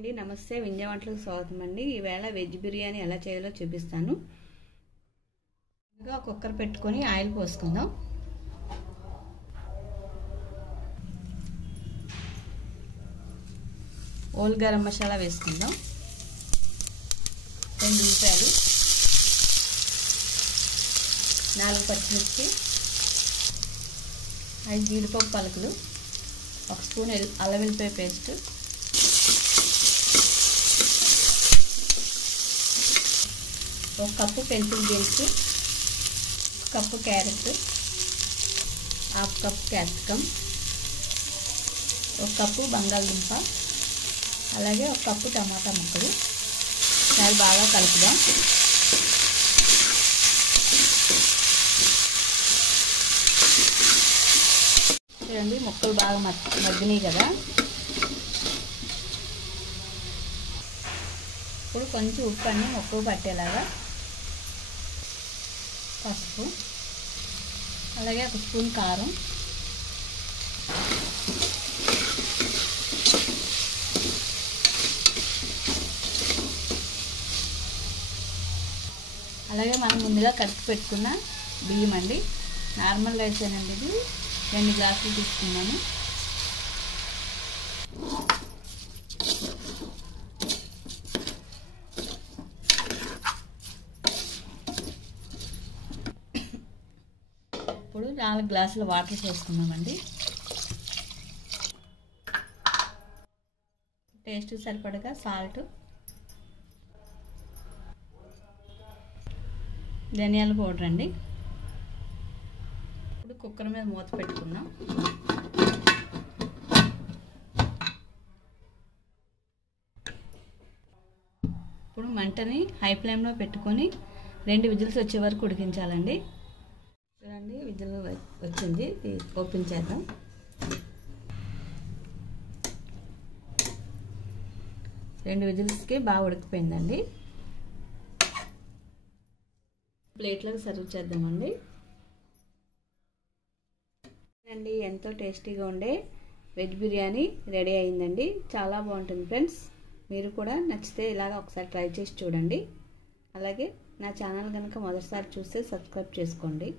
అండి నమస్తే వింజ వంటలకు స్వాగతం అండి। ఈవేళ వెజ్ బిర్యానీ ఎలా చేయాలో చూపిస్తాను। ముందుగా కుక్కర్ పెట్టుకొని ఆయిల్ పోసుకుందాం। ఓల్ గరం మసాలా వేసుకుందాం। 2 ఉల్లిపాయలు, 4 పచ్చిమిర్చి, 5 జీడిపప్పు పలుకులు, 1 స్పూన్ అల్లం వెల్లుల్లి paste, 1 cup pencil beans, 1 cup carrot, 1/2 cup capsicum, 1 cup బంగాళదుంప, అలాగే 1 కప్పు టమాటా ముక్కలు చాలా బాగా కలుపుదాం। చూడండి ముక్కలు బాగా మగ్గినాయి కదా। ఇప్పుడు కొంచెం ఉప్పు అన్ని ముక్కలు పట్టేలాగా, పసుపు, అలాగే 1 స్పూన్ కారం, అలాగే మనం ముందుగా కడిగి పెట్టుకున్న బియ్యం అండి। నార్మల్ రైస్ అండి, ఇది 2 గ్లాసులు తీసుకున్నాను। ఇప్పుడు 4 గ్లాసుల వాటర్ వేసుకున్నామండి। టేస్ట్ సరిపడగా సాల్ట్, ధనియాల పౌడర్ అండి। ఇప్పుడు కుక్కర్ మీద మూత పెట్టుకున్నాం। ఇప్పుడు మంటని హై ఫ్లేమ్లో పెట్టుకొని 2 విజిల్స్ వచ్చే వరకు ఉడికించాలండి। చూడండి విజిల్ వచ్చింది, ఓపెన్ చేద్దాం। రెండు విజిల్స్కి బాగా ఉడికిపోయిందండి। ప్లేట్లకు సర్వ్ చేద్దామండి। అండి ఎంతో టేస్టీగా ఉండే వెజ్ బిర్యానీ రెడీ అయిందండి। చాలా బాగుంటుంది ఫ్రెండ్స్, మీరు కూడా నచ్చితే ఇలాగ ఒకసారి ట్రై చేసి చూడండి। అలాగే నా ఛానల్ కనుక మొదటిసారి చూస్తే సబ్స్క్రైబ్ చేసుకోండి।